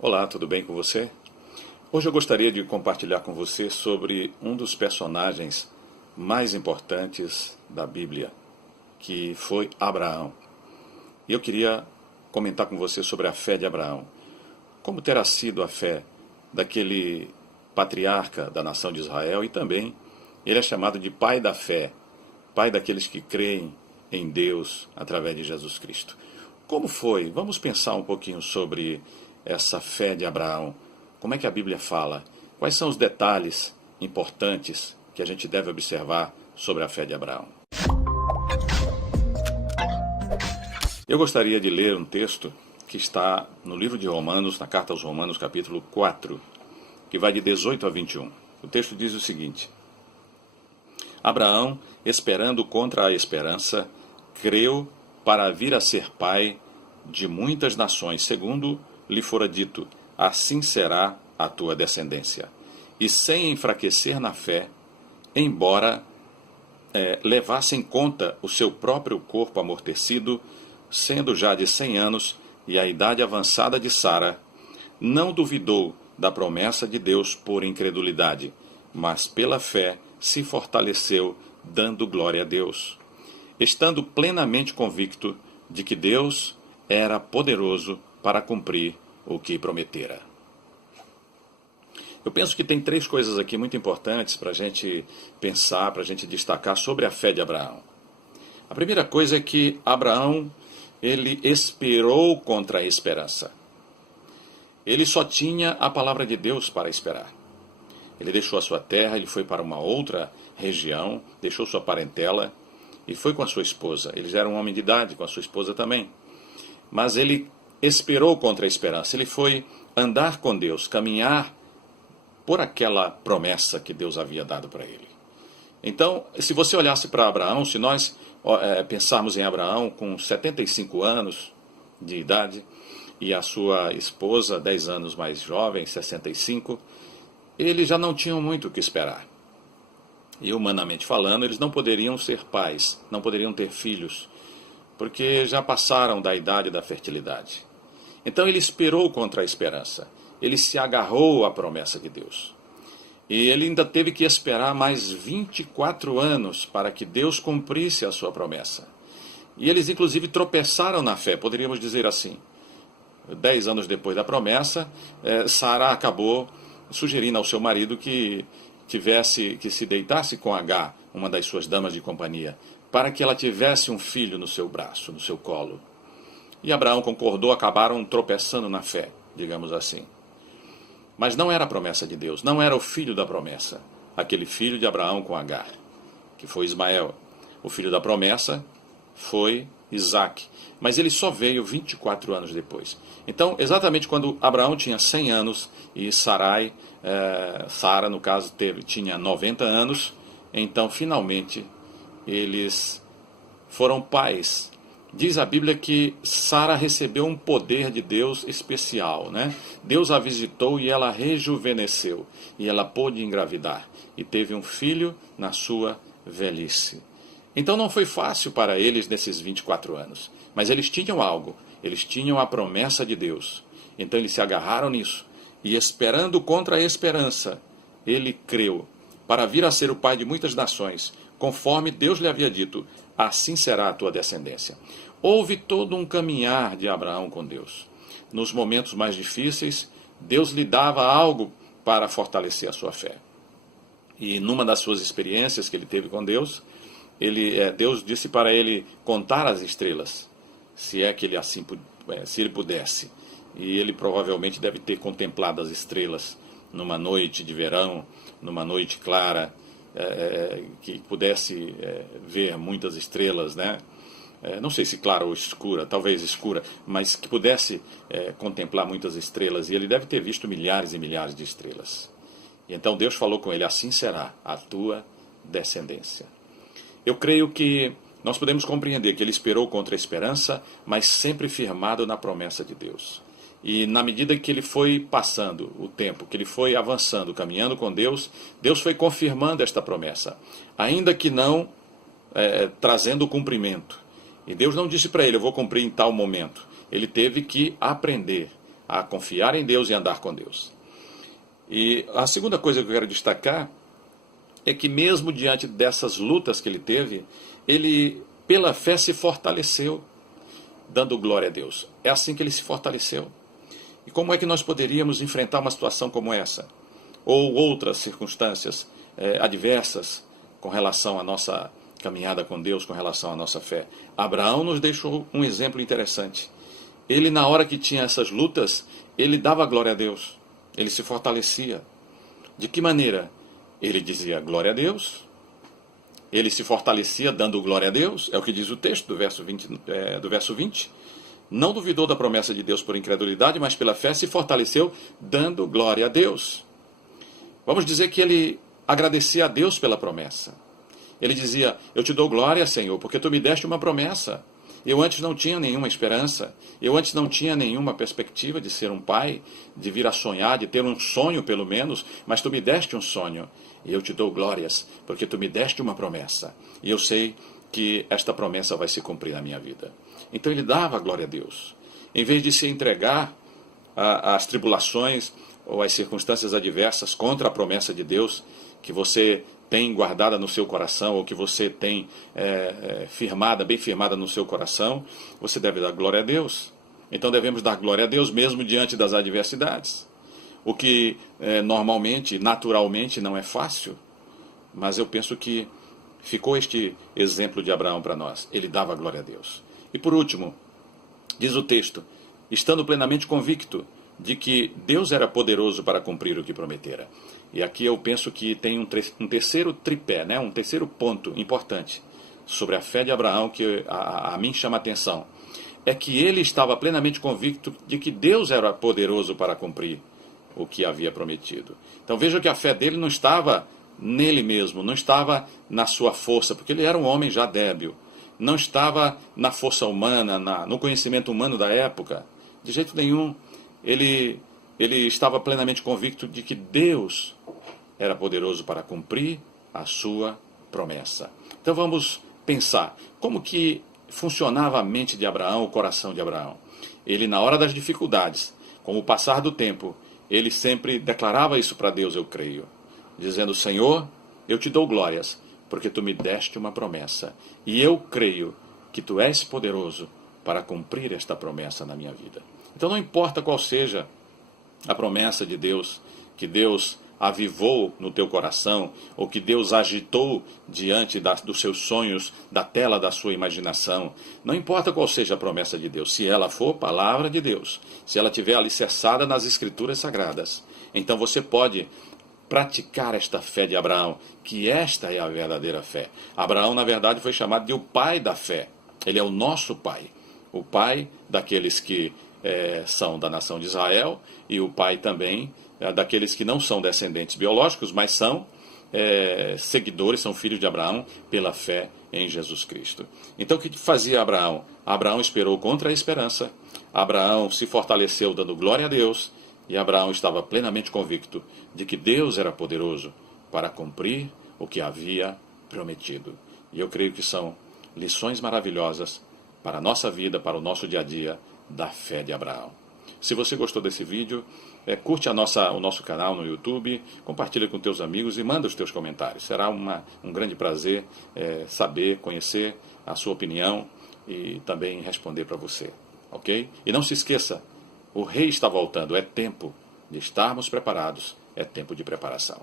Olá, tudo bem com você? Hoje eu gostaria de compartilhar com você sobre um dos personagens mais importantes da Bíblia, que foi Abraão. E eu queria comentar com você sobre a fé de Abraão. Como terá sido a fé daquele patriarca da nação de Israel e também ele é chamado de pai da fé, pai daqueles que creem em Deus através de Jesus Cristo. Como foi? Vamos pensar um pouquinho sobre essa fé de Abraão. Como é que a Bíblia fala? Quais são os detalhes importantes que a gente deve observar sobre a fé de Abraão? Eu gostaria de ler um texto que está no livro de Romanos, na carta aos Romanos, capítulo 4, que vai de 18 a 21. O texto diz o seguinte: Abraão, esperando contra a esperança, creu para vir a ser pai de muitas nações, segundo lhe fora dito, assim será a tua descendência. E sem enfraquecer na fé, embora levasse em conta o seu próprio corpo amortecido, sendo já de 100 anos e a idade avançada de Sara, não duvidou da promessa de Deus por incredulidade, mas pela fé se fortaleceu, dando glória a Deus, estando plenamente convicto de que Deus era poderoso para cumprir o que prometera. Eu penso que tem três coisas aqui muito importantes para a gente pensar, para a gente destacar sobre a fé de Abraão. A primeira coisa é que Abraão, ele esperou contra a esperança. Ele só tinha a palavra de Deus para esperar. Ele deixou a sua terra, ele foi para uma outra região, deixou sua parentela e foi com a sua esposa. Ele já era um homem de idade, com a sua esposa também. Mas ele esperou contra a esperança. Ele foi andar com Deus, caminhar por aquela promessa que Deus havia dado para ele. Então, se você olhasse para Abraão, se nós pensarmos em Abraão com 75 anos de idade e a sua esposa 10 anos mais jovem, 65, eles já não tinham muito o que esperar. E humanamente falando, eles não poderiam ser pais, não poderiam ter filhos, porque já passaram da idade da fertilidade. Então ele esperou contra a esperança. Ele se agarrou à promessa de Deus. E ele ainda teve que esperar mais 24 anos para que Deus cumprisse a sua promessa. E eles inclusive tropeçaram na fé, poderíamos dizer assim. 10 anos depois da promessa, Sara acabou sugerindo ao seu marido que se deitasse com Agar, uma das suas damas de companhia, para que ela tivesse um filho no seu braço, no seu colo. E Abraão concordou, acabaram tropeçando na fé, digamos assim. Mas não era a promessa de Deus, não era o filho da promessa, aquele filho de Abraão com Agar, que foi Ismael. O filho da promessa foi Isaque, mas ele só veio 24 anos depois. Então, exatamente quando Abraão tinha 100 anos e Sara, no caso, tinha 90 anos, então, finalmente, eles foram pais. Diz a Bíblia que Sara recebeu um poder de Deus especial, né? Deus a visitou e ela rejuvenesceu, e ela pôde engravidar, e teve um filho na sua velhice. Então não foi fácil para eles nesses 24 anos, mas eles tinham algo, eles tinham a promessa de Deus. Então eles se agarraram nisso, e esperando contra a esperança, ele creu, para vir a ser o pai de muitas nações, conforme Deus lhe havia dito, assim será a tua descendência. Houve todo um caminhar de Abraão com Deus. Nos momentos mais difíceis, Deus lhe dava algo para fortalecer a sua fé. E numa das suas experiências que ele teve com Deus, Deus disse para ele contar as estrelas, se é que ele assim, se ele pudesse. E ele provavelmente deve ter contemplado as estrelas numa noite de verão, numa noite clara, que pudesse ver muitas estrelas, né? Não sei se clara ou escura, talvez escura, mas que pudesse contemplar muitas estrelas. E ele deve ter visto milhares e milhares de estrelas. E então Deus falou com ele, assim será a tua descendência. Eu creio que nós podemos compreender que ele esperou contra a esperança, mas sempre firmado na promessa de Deus. E na medida que ele foi passando o tempo, que ele foi avançando, caminhando com Deus, Deus foi confirmando esta promessa, ainda que não trazendo o cumprimento. E Deus não disse para ele, eu vou cumprir em tal momento. Ele teve que aprender a confiar em Deus e andar com Deus. E a segunda coisa que eu quero destacar é que mesmo diante dessas lutas que ele teve, ele, pela fé, se fortaleceu, dando glória a Deus. É assim que ele se fortaleceu. E como é que nós poderíamos enfrentar uma situação como essa? Ou outras circunstâncias adversas com relação à nossa caminhada com Deus, com relação à nossa fé? Abraão nos deixou um exemplo interessante. Ele, na hora que tinha essas lutas, ele dava glória a Deus. Ele se fortalecia. De que maneira? Ele dizia glória a Deus. Ele se fortalecia dando glória a Deus. É o que diz o texto do verso 20. Não duvidou da promessa de Deus por incredulidade, mas pela fé se fortaleceu dando glória a Deus. Vamos dizer que ele agradecia a Deus pela promessa. Ele dizia, eu te dou glória, Senhor, porque tu me deste uma promessa. Eu antes não tinha nenhuma esperança, eu antes não tinha nenhuma perspectiva de ser um pai, de vir a sonhar, de ter um sonho pelo menos, mas tu me deste um sonho. E eu te dou glórias, porque tu me deste uma promessa. E eu sei que esta promessa vai se cumprir na minha vida. Então ele dava glória a Deus. Em vez de se entregar às tribulações ou às circunstâncias adversas contra a promessa de Deus, que você tem guardada no seu coração, ou que você tem bem firmada no seu coração, você deve dar glória a Deus. Então devemos dar glória a Deus mesmo diante das adversidades. O que normalmente, naturalmente, não é fácil, mas eu penso que ficou este exemplo de Abraão para nós. Ele dava glória a Deus. E por último, diz o texto, estando plenamente convicto de que Deus era poderoso para cumprir o que prometera. E aqui eu penso que tem um terceiro tripé, um terceiro ponto importante sobre a fé de Abraão que a mim chama a atenção. É que ele estava plenamente convicto de que Deus era poderoso para cumprir o que havia prometido. Então veja que a fé dele não estava nele mesmo, não estava na sua força, porque ele era um homem já débil. Não estava na força humana, no conhecimento humano da época. De jeito nenhum. Ele estava plenamente convicto de que Deus era poderoso para cumprir a sua promessa. Então vamos pensar, como que funcionava a mente de Abraão, o coração de Abraão? Ele, na hora das dificuldades, com o passar do tempo, ele sempre declarava isso para Deus, eu creio, dizendo, Senhor, eu te dou glórias, porque tu me deste uma promessa, e eu creio que tu és poderoso para cumprir esta promessa na minha vida. Então não importa qual seja a promessa de Deus, que Deus avivou no teu coração, ou que Deus agitou diante dos seus sonhos, da tela da sua imaginação. Não importa qual seja a promessa de Deus, se ela for palavra de Deus, se ela estiver alicerçada nas Escrituras Sagradas, então você pode praticar esta fé de Abraão, que esta é a verdadeira fé. Abraão, na verdade, foi chamado de o pai da fé. Ele é o nosso pai, o pai daqueles que são da nação de Israel e o pai também daqueles que não são descendentes biológicos, mas são seguidores, são filhos de Abraão pela fé em Jesus Cristo. Então o que fazia Abraão? Abraão esperou contra a esperança, Abraão se fortaleceu dando glória a Deus e Abraão estava plenamente convicto de que Deus era poderoso para cumprir o que havia prometido. E eu creio que são lições maravilhosas para a nossa vida, para o nosso dia a dia, da fé de Abraão. Se você gostou desse vídeo, curte o nosso canal no YouTube, compartilha com teus amigos e manda os teus comentários. Será um grande prazer saber, conhecer a sua opinião e também responder para você. Ok? E não se esqueça, o rei está voltando, é tempo de estarmos preparados, é tempo de preparação.